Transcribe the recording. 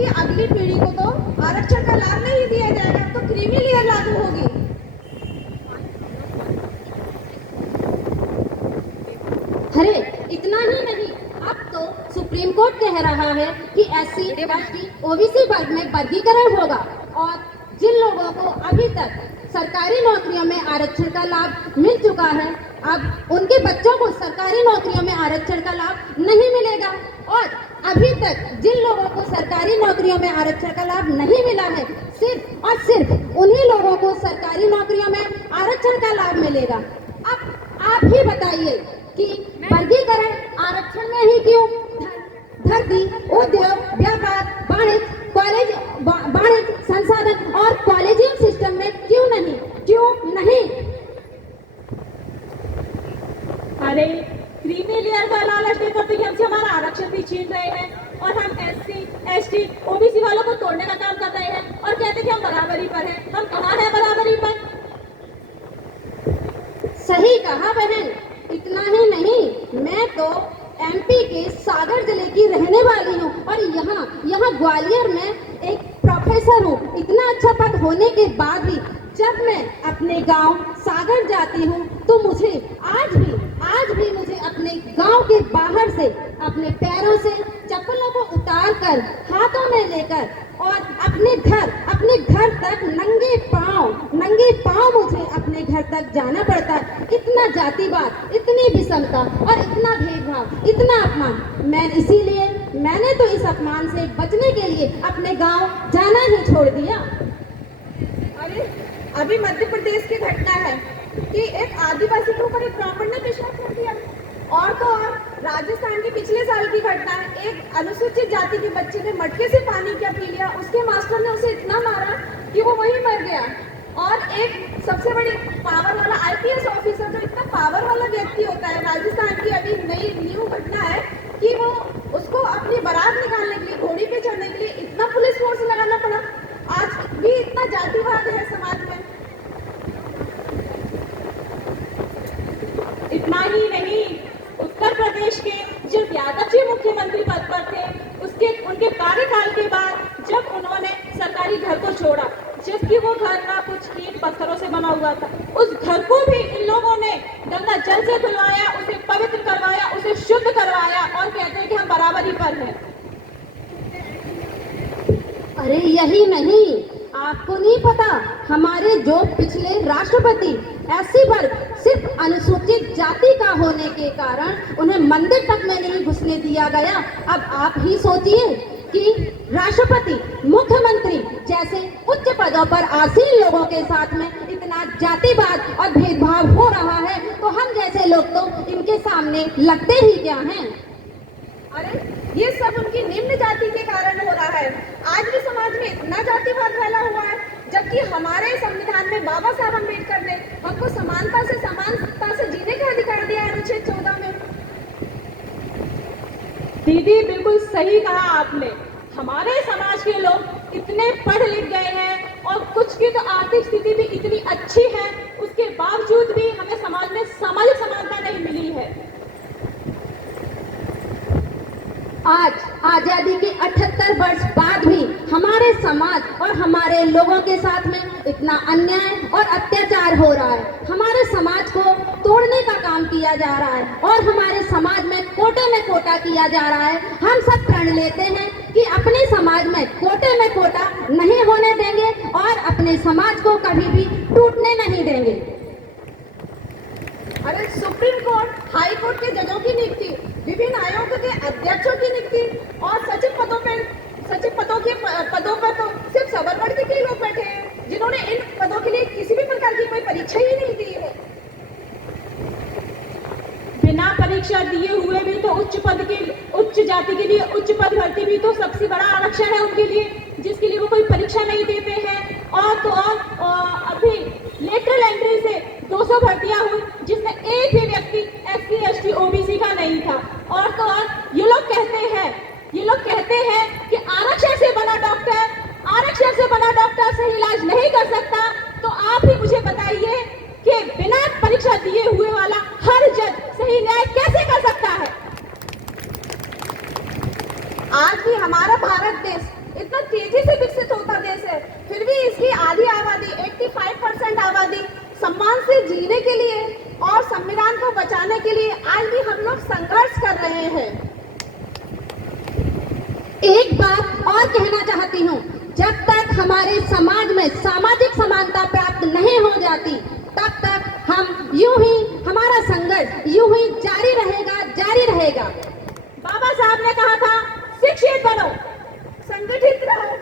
कि अगली पीढ़ी को तो आरक्षण का लाभ नहीं दिया जाएगा, तो क्रीमी लेयर लागू होगी। अरे इतना ही नहीं, अब तो सुप्रीम कोर्ट कह रहा है कि SC, ST, OBC वर्ग में वर्गीकरण होगा और जिन लोगों को अभी तक सरकारी नौकरियों में आरक्षण का लाभ मिल चुका है, अब उनके बच्चों को सरकारी नौकरियों में आरक्षण का लाभ नहीं मिलेगा। और अभी तक जिन लोगों को सरकारी नौकरियों में आरक्षण का लाभ नहीं मिला है, सिर्फ और सिर्फ उन्हीं लोगों को सरकारी नौकरियों में आरक्षण का लाभ मिलेगा। अब आप ही बताइए कि वर्गीकरण आरक्षण में ही क्यों? धरती, उद्योग, व्यापार, वाणिज्य संसाधन और कॉलेजियम सिस्टम में क्यों नहीं? क्यों नहीं? अरे क्रीमी लेयर का लालच देकर तो ये हमसे हमारा आरक्षण भी छीन रहे हैं और हम SC, ST, OBC वालों को तोड़ने का काम कर रहे हैं और कहते हैं कि हम बराबरी पर हैं। हम कहाँ हैं बराबरी पर? सही कहा बहन। इतना ही नहीं, मैं तो MP के सागर जिले की रहने वाली हूँ और यहाँ ग्वालियर में एक प्रोफेसर हूँ। इतना अच्छा पद होने के बाद भी जब मैं अपने गांव सागर जाती हूँ तो मुझे आज भी मुझे अपने गांव के बाहर से अपने पैरों से चप्पलों को उतार कर हाथों में लेकर और अपने घर तक नंगे पांव मुझे अपने घर तक जाना पड़ता है। इतना जातिवाद, इतनी विषमता और इतना भेदभाव, इतना अपमान। मैंने तो इस अपमान से बचने के लिए अपने गांव जाना ही छोड़ दिया। अरे अभी मध्य प्रदेश की घटना है कि एक आदिवासी के ऊपर एक ब्राह्मण ने पेशाब कर दिया, और तो और राजस्थान की पिछले साल की घटना है, एक अनुसूचित जाति के बच्चे ने मटके से पानी क्या पी लिया, उसके मास्टर ने उसे इतना मारा कि वो वहीं मर गया। और एक सबसे बड़ी पावर वाला IPS ऑफिसर, जो इतना पावर वाला व्यक्ति होता है, राजस्थान की अभी नई न्यू घटना है कि वो उसको अपनी बारात निकालने के लिए, घोड़ी पे चढ़ने के लिए इतना पुलिस फोर्स लगाना पड़ा। आज भी इतना जातिवाद है समाज में। इतना ही नहीं, उत्तर प्रदेश के जब यादव जी मुख्यमंत्री पद पर थे, उनके कार्यकाल के बाद जब उन्होंने सरकारी घर को छोड़ा, जबकि वो घर ना कुछ ईंट पत्थरों से बना हुआ था, उस घर को भी इन लोगों ने गंगा जल से धुलवाया, उसे पवित्र करवाया, उसे शुद्ध करवाया और कहते हैं कि हम बराबरी पर हैं। अरे यही नहीं, आपको नहीं पता, हमारे जो पिछले राष्ट्रपति SC वर्ग सिर्फ अनुसूचित जाति का होने के कारण उन्हें मंदिर तक में नहीं घुसने दिया गया। अब आप ही सोचिए कि राष्ट्रपति, मुख्यमंत्री जैसे उच्च पदों पर आसीन लोगों के साथ में इतना जातिवाद और भेदभाव हो रहा है, तो हम जैसे लोग तो इनके सामने लगते ही क्या हैं? अरे ये सब उनकी निम्न जाति के कारण हो रहा है। आज भी समाज में इतना जातिवाद फैला हुआ है, जबकि हमारे संविधान में बाबा साहब अम्बेडकर ने हमको समानता से जीने का अधिकार दिया है, अनुच्छेद 14 में। दीदी बिल्कुल सही कहा आपने। हमारे समाज के लोग इतने पढ़ लिख गए हैं और कुछ की तो आर्थिक स्थिति भी इतनी अच्छी है, उसके बावजूद भी हमें समाज में सामाजिक समानता नहीं मिली है। आज आजादी के 78 वर्ष बाद भी हमारे समाज और हमारे लोगों के साथ में इतना अन्याय और अत्याचार हो रहा है। हमारे समाज को तोड़ने का काम किया जा रहा है और हमारे समाज में कोटा किया जा रहा है। हम सब प्रण लेते हैं कि अपने समाज में कोटा नहीं होने देंगे और अपने समाज को कभी भी टूटने नहीं देंगे। अरे सुप्रीम कोर्ट, हाई कोर्ट के जजों की नियुक्ति, विभिन्न आयोगों के अध्यक्षों की नियुक्ति और सचिव पदों पर तो सिर्फ सबर वर्ग के लोग बैठे हैं, जिन्होंने इन पदों के लिए किसी भी प्रकार की कोई परीक्षा ही नहीं दी है। बिना परीक्षा दिए हुए भी तो उच्च जाति के लिए उच्च पद भर्ती भी तो सबसे बड़ा आरक्षण है उनके लिए, जिसके लिए वो कोई परीक्षा नहीं देते हैं। और तो और अभी लेटरल एंट्री से 200 भर्तियां हुई, जिसमें एक भी व्यक्ति SC, ST, OBC का नहीं था। और तो और ये लोग कहते हैं कि आरक्षण से बना डॉक्टर सही इलाज नहीं कर सकता। तो आप ही मुझे बताइए कि बिना परीक्षा दिए हुए वाला हर जज सही न्याय कैसे कर सकता है? आज भी हमारा भारत देश इतना से जीने के लिए और संविधान को बचाने के लिए आज भी हम लोग संघर्ष कर रहे हैं। एक बात और कहना चाहती हूँ, जब तक हमारे समाज में सामाजिक समानता प्राप्त नहीं हो जाती, तब तक हम यूं ही हमारा संघर्ष यूं ही जारी रहेगा। बाबा साहब ने कहा था, शिक्षित बनो, संगठित रहो,